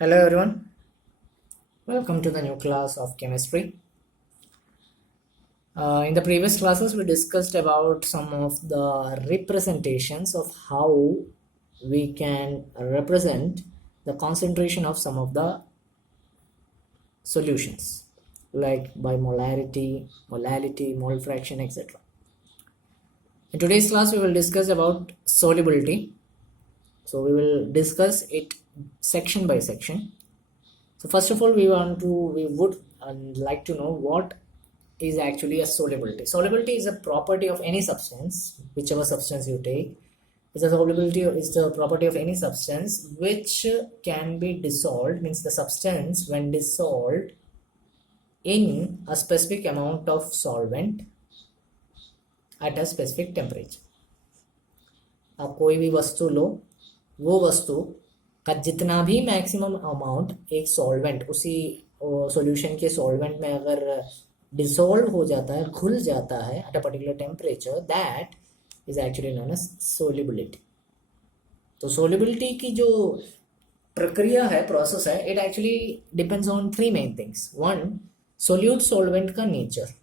Hello everyone, welcome to the new class of chemistry. In the previous classes we discussed about some of the representations of how we can represent the concentration of some of the solutions like by molarity, molality, mole fraction, etc. In today's class we will discuss about solubility. So we will discuss it section by section. So first of all, we would like to know what is actually a solubility. Solubility is a property of any substance, whichever substance you take. Is a solubility is the property of any substance which can be dissolved, means the substance when dissolved in a specific amount of solvent at a specific temperature. आप कोई भी वस्तु लो, वो वस्तु का जितना भी maximum amount एक सॉल्वेंट उसी सॉल्यूशन के सॉल्वेंट में अगर डिसॉल्व हो जाता है, घुल जाता है at a particular temperature, that is actually known as solubility. तो सोल्युबिलिटी की जो प्रक्रिया है, प्रोसेस है, it actually depends on three main things. One, solute solvent का nature.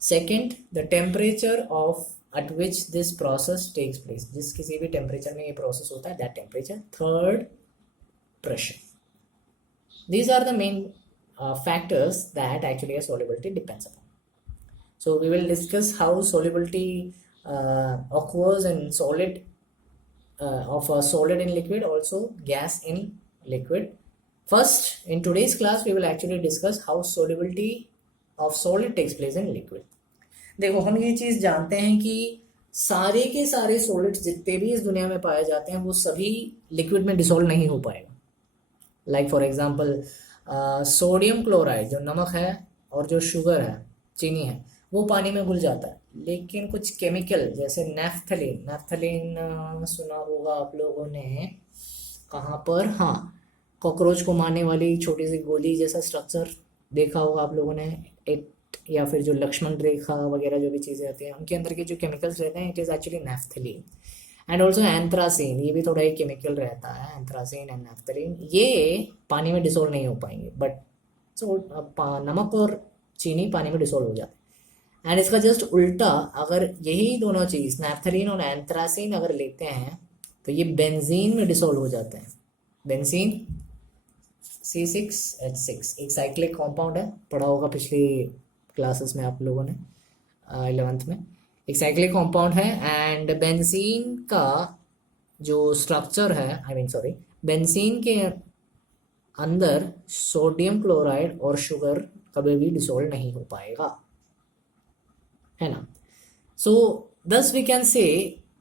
Second, the temperature of at which this process takes place. जिस किसी भी टेम्परेचर में ये प्रोसेस होता है, that temperature. Third, pressure. These are the main factors that actually a solubility depends upon. So we will discuss how solubility occurs in solid of a solid in liquid, also gas in liquid. First, in today's class we will actually discuss how solubility of solid takes place in liquid. देखो, हम ये चीज़ जानते हैं कि सारे के सारे solids जितने भी इस दुनिया में पाए जाते हैं वो सभी लिक्विड में डिसॉल्व नहीं हो पाएगा. Like for example sodium chloride जो नमक है और जो शुगर है, चीनी है, वो पानी में घुल जाता है. लेकिन कुछ केमिकल जैसे नेफ्थलीन सुना होगा आप लोगों ने, कहाँ पर, हाँ, कॉकरोच को मारने वाली छोटी सी गोली जैसा स्ट्रक्चर देखा होगा आप लोगों ने, एक या फिर जो लक्ष्मण रेखा वगैरह जो भी चीज़ें आती हैं उनके अंदर के जो केमिकल्स रहते हैं, it is actually naphthalene and also anthracene. ये भी थोड़ा एक केमिकल रहता है, एंथ्रासीन एंड नेफ्थलीन. ये पानी में डिसॉल्व नहीं हो पाएंगे, बट सो नमक और चीनी पानी में डिसॉल्व हो जाते हैं. एंड इसका जस्ट उल्टा, अगर यही दोनों चीज़ नेफ्थलीन और एंथ्रासीन अगर लेते हैं तो ये बेंजीन में डिसॉल्व हो जाते हैं. बेंजीन C6H6 एक साइक्लिक कॉम्पाउंड है, पढ़ा होगा पिछली क्लासेस में आप लोगों ने 11th में. एक साइक्लिक कॉम्पाउंड है एंड बेंजीन का जो स्ट्रक्चर है, बेंजीन के अंदर सोडियम क्लोराइड और शुगर कभी भी डिसॉल्व नहीं हो पाएगा, है ना. So thus we can say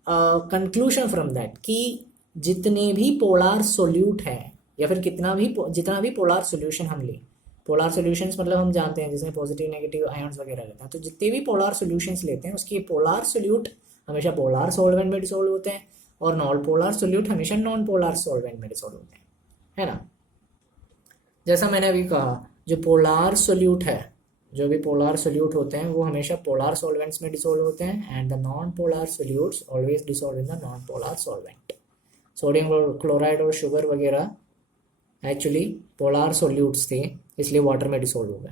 conclusion from that कि जितने भी पोलार सोल्यूट है या फिर जितना भी पोलार सोल्यूशन हम लें, पोलार सॉल्यूशंस मतलब हम जानते हैं जिसमें पॉजिटिव नेगेटिव आयन्स वगैरह रहते हैं, तो जितने भी पोलार सॉल्यूशंस लेते हैं उसके पोलार सोल्यूट हमेशा पोलार सॉल्वेंट में डिसॉल्व होते हैं और नॉन पोलार सोल्यूट हमेशा नॉन पोलार सॉल्वेंट में डिसॉल्व होते हैं, है ना. जैसा मैंने अभी कहा, जो पोलार सोल्यूट है, जो भी पोलार सोल्यूट होते हैं वो हमेशा पोलार सॉल्वेंट्स में डिसॉल्व होते हैं and the non polar solutes always dissolve in the non polar solvent. Sodium chloride और शुगर वगैरह एक्चुअली पोलार सोल्यूट्स थे, इसलिए वाटर में डिसॉल्व हो गए.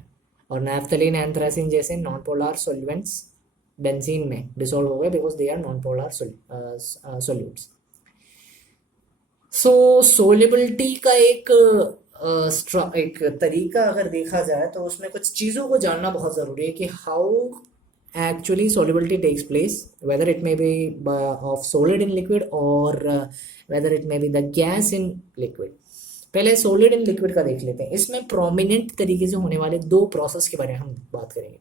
और नैफ्थलीन एंथ्रासिन जैसे नॉन पोलार सॉल्वेंट्स बेंजीन में डिसॉल्व हो गए because they are non polar solutes. So solubility का एक तरीका अगर देखा जाए तो उसमें कुछ चीज़ों को जानना बहुत ज़रूरी है कि how actually solubility takes place, whether it may be of solid in liquid or whether it may be the gas in liquid. पहले सॉलिड इन लिक्विड का देख लेते हैं. इसमें प्रोमिनेंट तरीके से होने वाले दो प्रोसेस के बारे में हम बात करेंगे.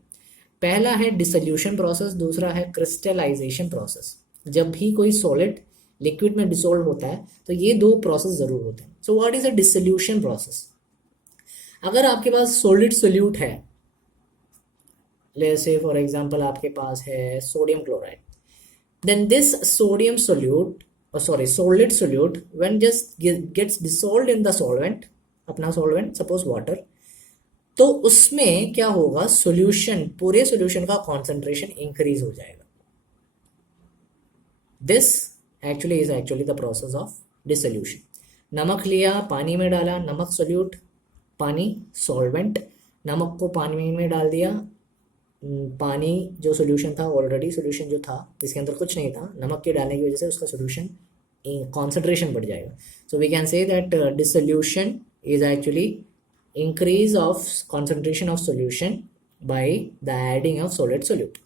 पहला है डिसोल्यूशन प्रोसेस, दूसरा है क्रिस्टलाइजेशन प्रोसेस. जब भी कोई सॉलिड लिक्विड में डिसॉल्व होता है तो ये दो प्रोसेस जरूर होते हैं. So what is a dissolution process? अगर आपके पास सॉलिड सोल्यूट है, लेट्स से फॉर एग्जांपल आपके पास है sodium chloride, then this sodium solute solid solute when just gets dissolved in the solvent, अपना solvent suppose water, तो उसमें क्या होगा, सॉल्यूशन, पूरे सॉल्यूशन का कॉन्सेंट्रेशन इंक्रीज हो जाएगा. This actually is actually the process of dissolution. नमक लिया, पानी में डाला, नमक सोल्यूट, पानी सॉल्वेंट, नमक को पानी में डाल दिया, पानी जो सोल्यूशन था, ऑलरेडी सोल्यूशन जो था जिसके अंदर कुछ नहीं था, नमक के डालने की वजह से उसका सोल्यूशन कॉन्सेंट्रेशन बढ़ जाएगा. So we can say that dissolution is actually increase of concentration of solution by the adding of solid solute.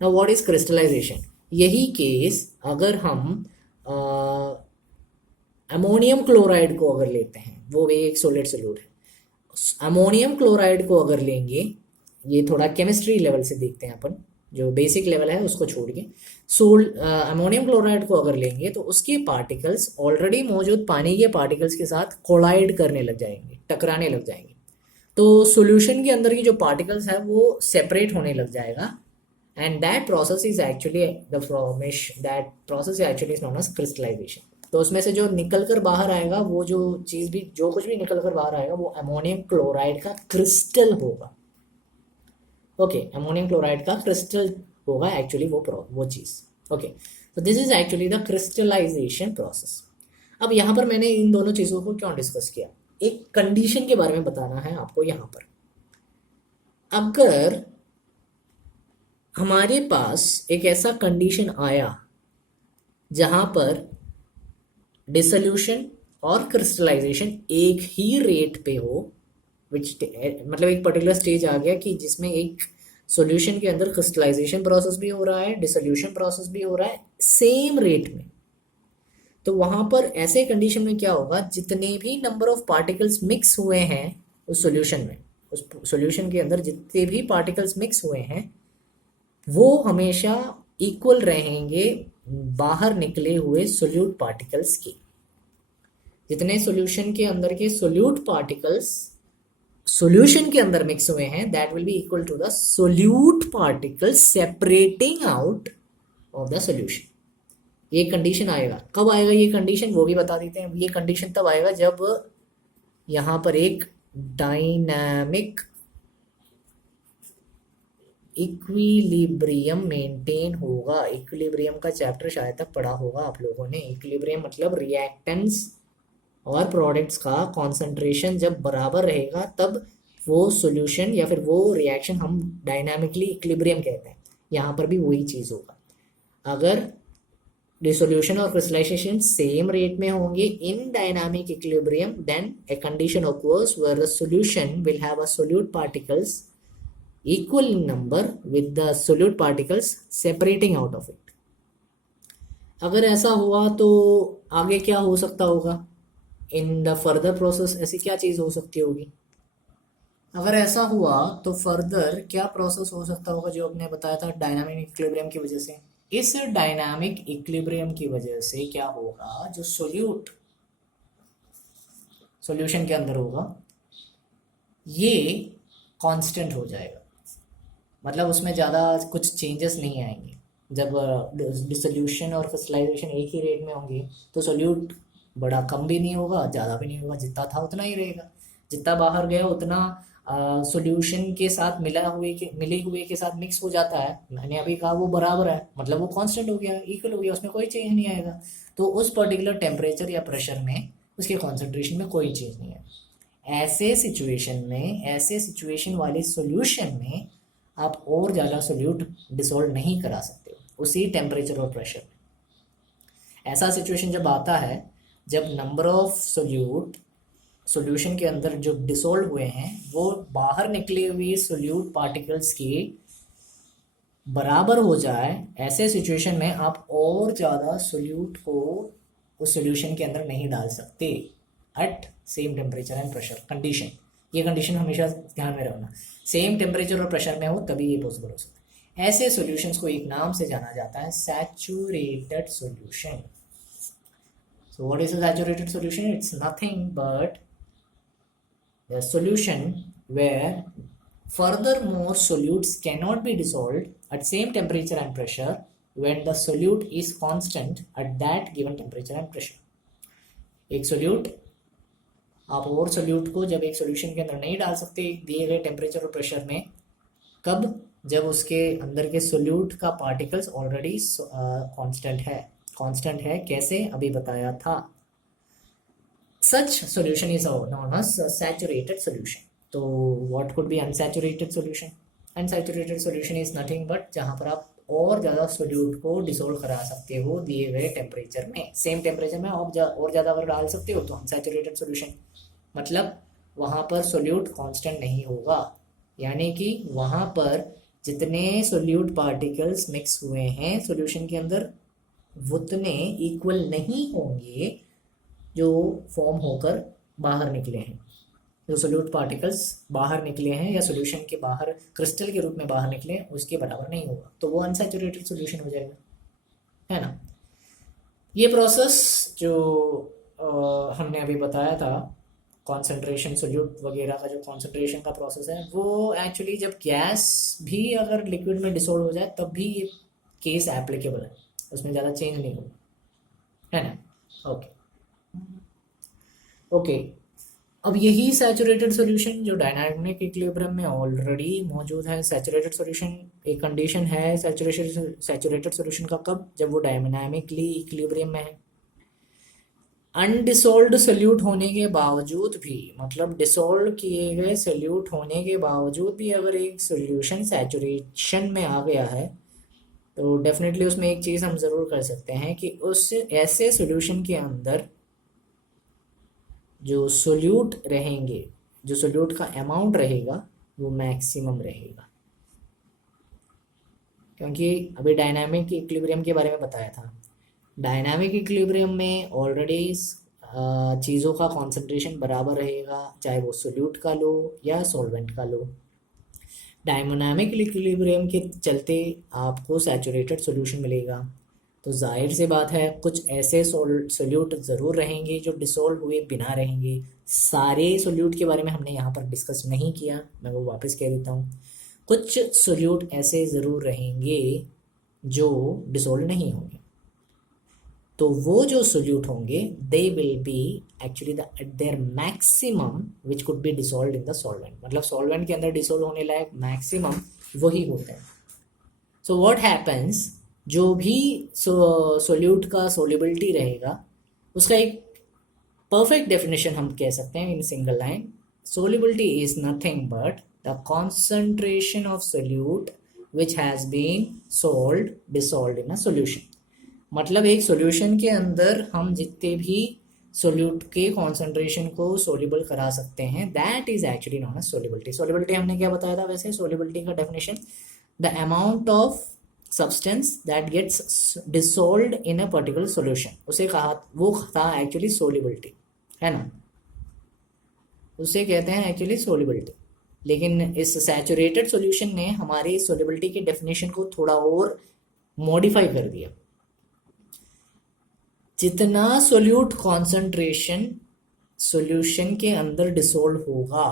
Now what is crystallization? यही केस अगर हम अमोनियम क्लोराइड को अगर लेते हैं, वो भी एक सॉलिड सोल्यूट है. अमोनियम क्लोराइड को अगर लेंगे, ये थोड़ा केमिस्ट्री लेवल से देखते हैं अपन, जो बेसिक लेवल है उसको छोड़ के. अमोनियम क्लोराइड को अगर लेंगे तो उसके पार्टिकल्स ऑलरेडी मौजूद पानी के पार्टिकल्स के साथ कोलाइड करने लग जाएंगे, टकराने लग जाएंगे. तो सॉल्यूशन के अंदर की जो पार्टिकल्स है वो सेपरेट होने लग जाएगा, and that process is actually that process actually is known as crystallization. तो उसमें से जो निकल कर बाहर आएगा, वो जो चीज़ भी, जो कुछ भी निकल कर बाहर आएगा, वो अमोनियम क्लोराइड का क्रिस्टल होगा. ओके, अमोनियम क्लोराइड का क्रिस्टल होगा एक्चुअली वो चीज़. ओके, तो this is actually the crystallization process. अब यहाँ पर मैंने इन दोनों चीज़ों को क्यों डिस्कस किया, एक कंडीशन के बारे में बताना है आपको. यहाँ पर अगर हमारे पास एक ऐसा कंडीशन आया जहां पर डिसोल्यूशन और क्रिस्टलाइजेशन एक ही रेट पे हो, मतलब एक पर्टिकुलर स्टेज आ गया कि जिसमें एक सॉल्यूशन के अंदर क्रिस्टलाइजेशन प्रोसेस भी हो रहा है, डिसोल्यूशन प्रोसेस भी हो रहा है सेम रेट में, तो वहां पर ऐसे कंडीशन में क्या होगा, जितने भी नंबर ऑफ पार्टिकल्स मिक्स हुए हैं उस सॉल्यूशन में, उस सॉल्यूशन के अंदर जितने भी पार्टिकल्स मिक्स हुए हैं वो हमेशा इक्वल रहेंगे बाहर निकले हुए सोल्यूट पार्टिकल्स के. जितने सॉल्यूशन के अंदर के सोल्यूट पार्टिकल्स सॉल्यूशन के अंदर मिक्स हुए हैं, that will be equal to the solute particles separating out of the solution. ये कंडीशन आएगा. कब आएगा ये कंडीशन, वो भी बता देते हैं. ये कंडीशन तब आएगा जब यहाँ पर एक डायनामिक इक्विलिब्रियम मेंटेन होगा. इक्विलिब्रियम का चैप्टर शायद तक पढ़ा होगा आप लोगों ने. इक्विलिब्रियम मतलब रिएक्टेंट्स और प्रोडक्ट्स का कॉन्सेंट्रेशन जब बराबर रहेगा तब वो सॉल्यूशन या फिर वो रिएक्शन हम डायनामिकली इक्विलिब्रियम कहते हैं. यहाँ पर भी वही चीज़ होगा. अगर डिसोल्यूशन और क्रिस्टलाइजेशन सेम रेट में होंगे in dynamic equilibrium, then a condition occurs where the solution will have a solute particles equal in number with the solute particles separating out of it. अगर ऐसा हुआ तो आगे क्या हो सकता होगा इन द फर्दर प्रोसेस, ऐसी क्या चीज़ हो सकती होगी. अगर ऐसा हुआ तो फर्दर क्या प्रोसेस हो सकता होगा, जो आपने बताया था डायनामिक इक्विलिब्रियम की वजह से. इस डायनामिक इक्विलिब्रियम की वजह से क्या होगा, जो सॉल्यूशन के अंदर होगा ये कांस्टेंट हो जाएगा. मतलब उसमें ज़्यादा कुछ चेंजेस नहीं आएंगे. जब डिसोल्यूशन और क्रिस्टलाइजेशन एक ही रेट में होंगे तो सोल्यूट बड़ा कम भी नहीं होगा, ज़्यादा भी नहीं होगा, जितना था उतना ही रहेगा. जितना बाहर गया उतना सॉल्यूशन के साथ मिले हुए के साथ मिक्स हो जाता है. मैंने अभी कहा वो बराबर है, मतलब वो कांस्टेंट हो गया, इक्वल हो गया, उसमें कोई चेंज नहीं आएगा. तो उस पर्टिकुलर टेम्परेचर या प्रेशर में उसके कॉन्सेंट्रेशन में कोई चेंज नहीं है. ऐसे सिचुएशन वाले सॉल्यूशन में आप और ज़्यादा सोल्यूट डिसॉल्व नहीं करा सकते उसी टेम्परेचर और प्रेशर में. ऐसा सिचुएशन जब आता है जब नंबर ऑफ सॉल्यूशन के अंदर जो डिसॉल्व हुए हैं वो बाहर निकले हुए सोल्यूट पार्टिकल्स के बराबर हो जाए, ऐसे सिचुएशन में आप और ज़्यादा सोल्यूट को उस सॉल्यूशन के अंदर नहीं डाल सकते at same temperature and pressure. Condition, ये कंडीशन हमेशा ध्यान में रखना. सेम टेम्परेचर और प्रेशर में हो तभी ये पॉसिबल हो सकता है. ऐसे सॉल्यूशंस को एक नाम से जाना जाता है saturated solution. So what is a saturated solution? It's nothing but a solution where furthermore solutes cannot be dissolved at same temperature and pressure when the solute is constant at that given temperature and pressure. एक solute, आप और solute को जब एक solution के अंदर नहीं डाल सकते दिए गए टेम्परेचर और प्रेशर में, कब, जब उसके अंदर के सोल्यूट का पार्टिकल्स ऑलरेडी कांस्टेंट है. कैसे, अभी बताया था. such solution is known as saturated solution. तो what could be unsaturated solution? Unsaturated solution is nothing but जहाँ पर आप और ज़्यादा सोल्यूट को डिसोल्व करा सकते हो दिए गए टेम्परेचर में, सेम टेम्परेचर में और ज़्यादा अगर डाल सकते हो तो अनसैचुरेटेड सोल्यूशन। मतलब वहाँ पर सोल्यूट कांस्टेंट नहीं होगा, यानी कि वहाँ पर जितने सोल्यूट पार्टिकल्स मिक्स हुए हैं सॉल्यूशन के अंदर उतने इक्वल नहीं होंगे जो फॉर्म होकर बाहर निकले हैं। जो सोल्यूट पार्टिकल्स बाहर निकले हैं या सॉल्यूशन के बाहर क्रिस्टल के रूप में बाहर निकले उसके बराबर नहीं होगा, तो वो अनसैचुरेटेड सॉल्यूशन हो जाएगा, है ना। ये प्रोसेस जो हमने अभी बताया था कॉन्सेंट्रेशन सोल्यूट वगैरह का, जो कॉन्सेंट्रेशन का प्रोसेस है वो एक्चुअली जब गैस भी अगर लिक्विड में डिसॉल्व हो जाए तब भी ये केस एप्लीकेबल है, उसमें ज़्यादा चेंज नहीं होगा, है ना। ओके अब यही सैचुरेटेड सॉल्यूशन जो डायनामिक इक्विलिब्रियम में ऑलरेडी मौजूद है, सैचुरेटेड सॉल्यूशन एक कंडीशन है सैचुरेटेड सॉल्यूशन का, कब? जब वो डायनामिकली इक्विलिब्रियम में है। अनडिसॉल्व्ड सोल्यूट होने के बावजूद भी, मतलब डिसॉल्व किए गए सोल्यूट होने के बावजूद भी अगर एक सॉल्यूशन सैचुरेशन में आ गया है तो डेफिनेटली उसमें एक चीज़ हम ज़रूर कर सकते हैं कि उस ऐसे सॉल्यूशन के अंदर जो सोल्यूट रहेंगे, जो सोल्यूट का अमाउंट रहेगा वो मैक्सिमम रहेगा, क्योंकि अभी डायनामिक इक्विलिब्रियम के बारे में बताया था। डायनामिक इक्विलिब्रियम में ऑलरेडी चीज़ों का कॉन्सेंट्रेशन बराबर रहेगा, चाहे वो सोल्यूट का लो या सॉल्वेंट का लो। डायनामिक इक्विलिब्रियम के चलते आपको सैचुरेटेड सॉल्यूशन मिलेगा, तो जाहिर सी बात है कुछ ऐसे सोल्यूट ज़रूर रहेंगे जो डिसॉल्व हुए बिना रहेंगे। सारे सोल्यूट के बारे में हमने यहाँ पर डिस्कस नहीं किया, मैं वो वापस कह देता हूँ। कुछ सोल्यूट ऐसे ज़रूर रहेंगे जो डिसॉल्व नहीं होंगे, तो वो जो सोल्यूट होंगे they will be actually eight there maximum which could be dissolved in the solvent, मतलब सॉल्वेंट के अंदर डिसॉल्व होने लायक मैक्सिमम वही होता है। सो व्हाट हैपन्स, जो भी सोल्यूट का सोल्युबिलिटी रहेगा उसका एक परफेक्ट डेफिनेशन हम कह सकते हैं in single line, solubility is nothing but the concentration of solute which has been sold dissolved in a solution. मतलब एक सॉल्यूशन के अंदर हम जितने भी सोल्यूट के कॉन्सेंट्रेशन को सोल्यूबल करा सकते हैं that is actually known as solubility. Solubility हमने क्या बताया था वैसे? सोल्युबिलिटी का definition, the amount of substance that gets dissolved in a particular solution, उसे कहा, वो था एक्चुअली सोल्युबिलिटी, है ना, उसे कहते हैं एक्चुअली सोल्युबिलिटी। लेकिन इस सैचुरेटेड सॉल्यूशन ने हमारी सोल्युबिलिटी के डेफिनेशन को थोड़ा और मॉडिफाई कर दिया। जितना सोल्यूट कॉन्सेंट्रेशन सॉल्यूशन के अंदर डिसॉल्व होगा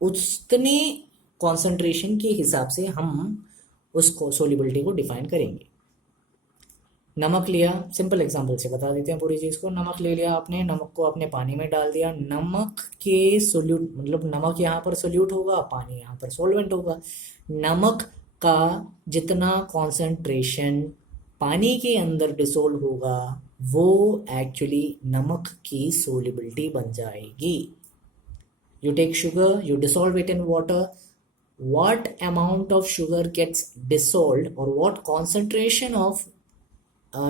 उतने कॉन्सेंट्रेशन के हिसाब से हम उसको सोल्युबिलिटी को डिफाइन करेंगे। नमक लिया, सिंपल एग्जांपल से बता देते हैं पूरी चीज़ को। नमक ले लिया आपने, नमक को आपने पानी में डाल दिया, नमक के सोल्यूट, मतलब नमक यहाँ पर सोल्यूट होगा, पानी यहाँ पर सॉल्वेंट होगा। नमक का जितना कॉन्सेंट्रेशन पानी के अंदर डिसॉल्व होगा वो एक्चुअली नमक की सोल्युबिलिटी बन जाएगी। You take sugar, you dissolve it in water. What amount of sugar gets dissolved or what concentration of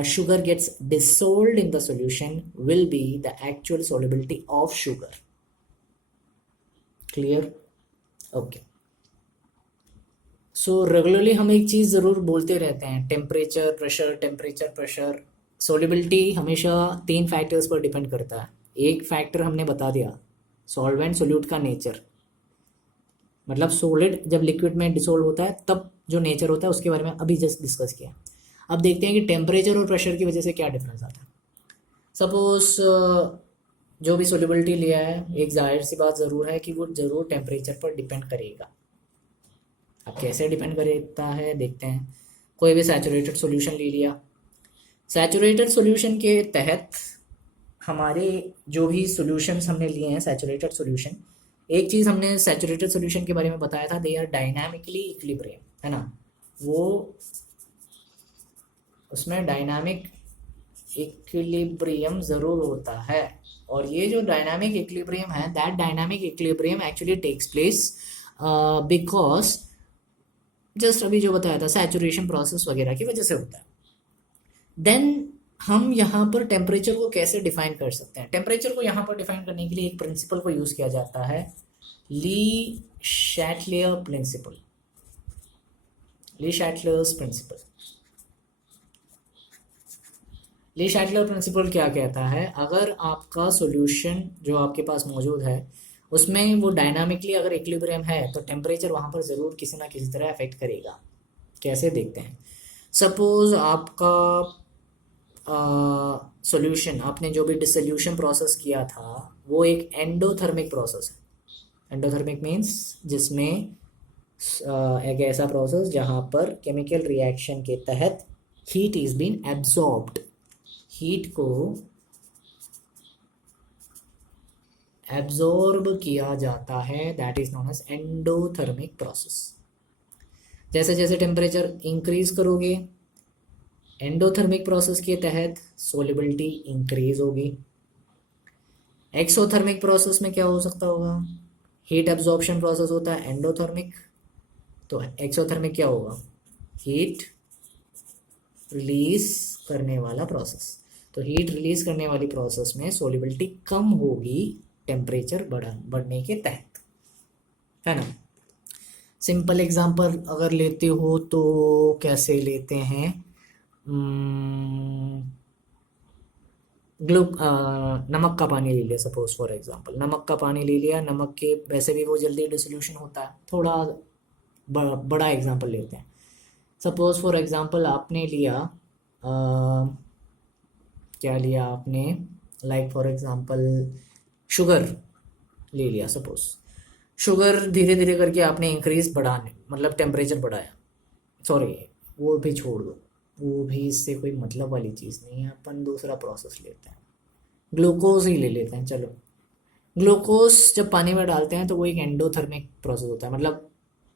sugar gets dissolved in the solution will be the actual solubility of sugar. Clear? Okay. So regularly हम एक चीज़ ज़रूर बोलते रहते हैं, temperature pressure. Solubility हमेशा 3 factors पर depend करता है। एक फैक्टर हमने बता दिया, सॉल्वेंट सोल्यूट का नेचर, मतलब सॉलिड जब लिक्विड में डिसॉल्व होता है तब जो नेचर होता है उसके बारे में अभी जस्ट डिस्कस किया। अब देखते हैं कि टेम्परेचर और प्रेशर की वजह से क्या डिफरेंस आता है। सपोज जो भी सोल्युबिलिटी लिया है, एक जाहिर सी बात ज़रूर है कि वो ज़रूर टेम्परेचर पर डिपेंड करेगा। अब कैसे डिपेंड करता है देखते हैं। कोई भी सैचुरेटेड सॉल्यूशन ले लिया, सैचुरेटेड सॉल्यूशन के तहत हमारे जो भी सॉल्यूशंस हमने लिए हैं सैचुरेटेड सॉल्यूशन, एक चीज़ हमने सैचुरेटेड सॉल्यूशन के बारे में बताया था, दे आर डायनामिकली इक्विलिब्रियम, है ना, वो उसमें डायनामिक इक्विलिब्रियम ज़रूर होता है और ये जो डायनामिक इक्विलिब्रियम है, that dynamic equilibrium actually takes place because just अभी जो बताया था सैचुरेशन प्रोसेस वगैरह की वजह से होता है। देन हम यहाँ पर टेम्परेचर को कैसे डिफाइन कर सकते हैं? टेम्परेचर को यहाँ पर डिफाइन करने के लिए एक प्रिंसिपल को यूज किया जाता है, ली शैटलियर प्रिंसिपल, ली शैटलियर्स प्रिंसिपल। ली शैटलियर प्रिंसिपल क्या कहता है? अगर आपका सॉल्यूशन जो आपके पास मौजूद है उसमें वो डायनामिकली अगर इक्विलिब्रियम है तो टेम्परेचर वहाँ पर ज़रूर किसी ना किसी तरह अफेक्ट करेगा। कैसे देखते हैं? सपोज आपका सॉल्यूशन, आपने जो भी डिसोल्यूशन प्रोसेस किया था वो एक एंडोथर्मिक प्रोसेस है। एंडोथर्मिक मीन्स जिसमें एक ऐसा प्रोसेस जहाँ पर केमिकल रिएक्शन के तहत heat is been absorbed, heat को एब्जॉर्ब किया जाता है, that is known as endothermic process. जैसे जैसे टेम्परेचर इंक्रीज करोगे एंडोथर्मिक प्रोसेस के तहत सोलिबिलिटी इंक्रीज होगी। एक्सोथर्मिक प्रोसेस में क्या हो सकता होगा? हीट एब्जॉर्प्शन प्रोसेस होता है एंडोथर्मिक, तो एक्सोथर्मिक क्या होगा? हीट रिलीज करने वाला प्रोसेस। तो हीट रिलीज करने वाली प्रोसेस में सोलिबिलिटी कम होगी टेम्परेचर बढ़ने के तहत, है ना। सिंपल एग्जांपल अगर लेते हो तो कैसे लेते हैं? नमक का पानी ले लिया, सपोज फॉर एग्जांपल नमक का पानी ले लिया। नमक के वैसे भी वो जल्दी डिसोल्यूशन होता है। थोड़ा बड़ा एग्जांपल लेते हैं। सपोज फॉर एग्जांपल आपने लिया क्या लिया आपने, लाइक फॉर एग्जांपल शुगर ले लिया। सपोज शुगर धीरे धीरे करके आपने इंक्रीज बढ़ाने मतलब टेम्परेचर बढ़ाया, सॉरी वो भी छोड़ दो, वो भी इससे कोई मतलब वाली चीज़ नहीं है। अपन दूसरा प्रोसेस लेते हैं, ग्लूकोज ही ले लेते हैं। चलो ग्लूकोज जब पानी में डालते हैं तो वो एक एंडोथर्मिक प्रोसेस होता है, मतलब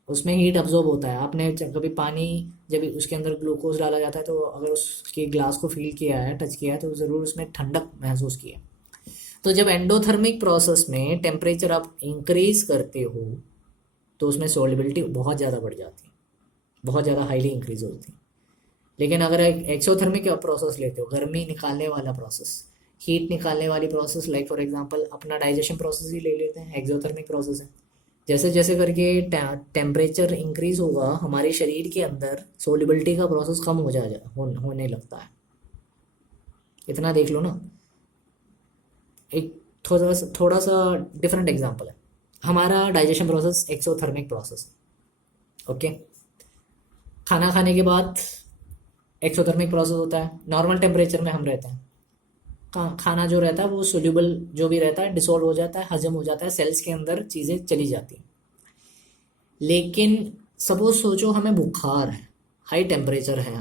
उसमें हीट अब्जॉर्ब होता है। आपने जब कभी पानी जब उसके अंदर ग्लूकोज डाला जाता है तो अगर उसके ग्लास को फील किया है, टच किया है, तो ज़रूर उसमें ठंडक महसूस की है। तो जब एंडोथर्मिक प्रोसेस में टेम्परेचर आप इंक्रीज करते हो तो उसमें सॉल्युबिलिटी बहुत ज़्यादा बढ़ जाती है, बहुत ज़्यादा हाईली इंक्रीज होती है। लेकिन अगर एक एक्सोथर्मिक प्रोसेस लेते हो, गर्मी निकालने वाला प्रोसेस, हीट निकालने वाली प्रोसेस, लाइक फॉर एग्जांपल अपना डाइजेशन प्रोसेस ही ले लेते हैं, एक्सोथर्मिक प्रोसेस है। जैसे जैसे करके टेम्परेचर इंक्रीज होगा हमारे शरीर के अंदर सोल्युबिलिटी का प्रोसेस कम हो होने लगता है। इतना देख लो ना। एक थोड़ा सा डिफरेंट एग्जांपल है। हमारा digestion process exothermic process, okay. खाना खाने के बाद एक्सोथर्मिक प्रोसेस होता है, नॉर्मल टेम्परेचर में हम रहते हैं। खाना जो रहता है वो सोल्यूबल जो भी रहता है डिसॉल्व हो जाता है, हजम हो जाता है, सेल्स के अंदर चीज़ें चली जाती हैं। लेकिन सपोज सोचो हमें बुखार है, हाई टेम्परेचर है,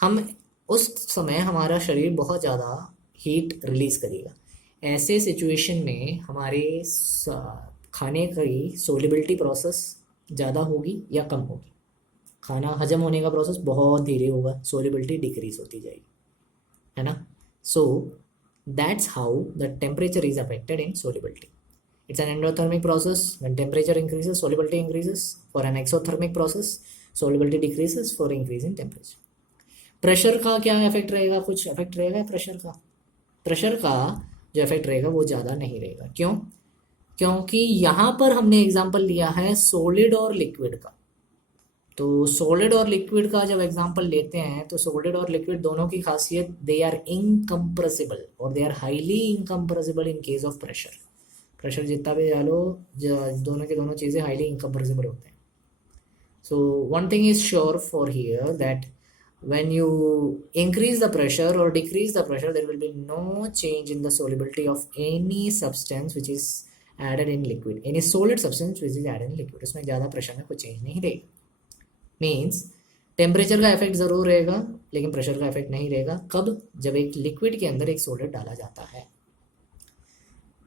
हम उस समय हमारा शरीर बहुत ज़्यादा हीट रिलीज करेगा। ऐसे सिचुएशन में हमारे खाने की सोलिबिलिटी प्रोसेस ज़्यादा होगी या कम होगी? खाना हजम होने का प्रोसेस बहुत धीरे होगा, सोलिबिलिटी डिक्रीज होती जाएगी, है ना। So that's how the temperature is affected in solubility. It's an endothermic process. When temperature increases, solubility increases. For an exothermic process, solubility decreases for increase in temperature. Pressure का क्या effect रहेगा? कुछ effect रहेगा pressure का? Pressure का जो effect रहेगा वो ज़्यादा नहीं रहेगा। क्यों? क्योंकि यहाँ पर हमने एग्जाम्पल लिया है सॉलिड और लिक्विड का। तो सॉलिड और लिक्विड का जब एग्जाम्पल लेते हैं तो सॉलिड और लिक्विड दोनों की खासियत, दे आर इनकम्प्रेसिबल और they are highly incompressible in case of pressure. Pressure जितना भी डालो दोनों के दोनों चीज़ें हाईली इनकम्प्रेसिबल होते हैं। So one thing is sure for here that when you increase the pressure or decrease the pressure, there will be no change in the solubility of any substance which is added in liquid, any solid substance which is added in liquid. उसमें ज़्यादा pressure में कोई change नहीं रहेगा। Means temperature का effect ज़रूर रहेगा लेकिन प्रेशर का इफेक्ट नहीं रहेगा। कब? जब एक लिक्विड के अंदर एक सॉलिड डाला जाता है।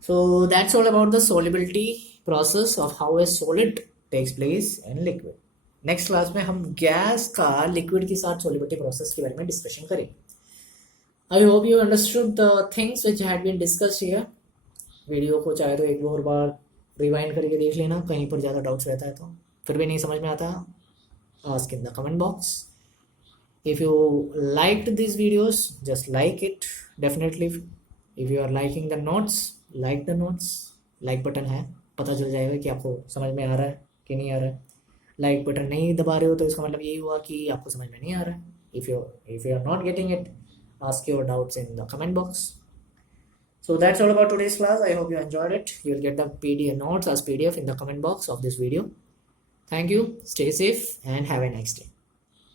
So that's all about the solubility process of how a solid takes place in liquid. Next class में हम गैस का लिक्विड के साथ सॉल्युबिलिटी प्रोसेस के बारे में डिस्कशन करेंगे। I hope you understood the things which had been discussed here. Video को चाहे तो एक और बार रिवाइंड करके देख लेना, कहीं पर ज़्यादा डाउट्स रहता है तो, फिर भी नहीं समझ में आता, ask in the comment box. If you liked these videos, just like it definitely. If you are liking the notes, like the notes. like button है, पता चल जाएगा कि आपको समझ में आ रहा है कि नहीं आ रहा है. लाइक बटन नहीं दबा रहे हो तो इसका मतलब यही हुआ कि आपको समझ में नहीं आ रहा है. If you are not getting it, ask your doubts in the comment box. So that's all about today's class. I hope you enjoyed it. You'll get the PDF notes as PDF in the comment box of this video. Thank you. Stay safe and have a nice day.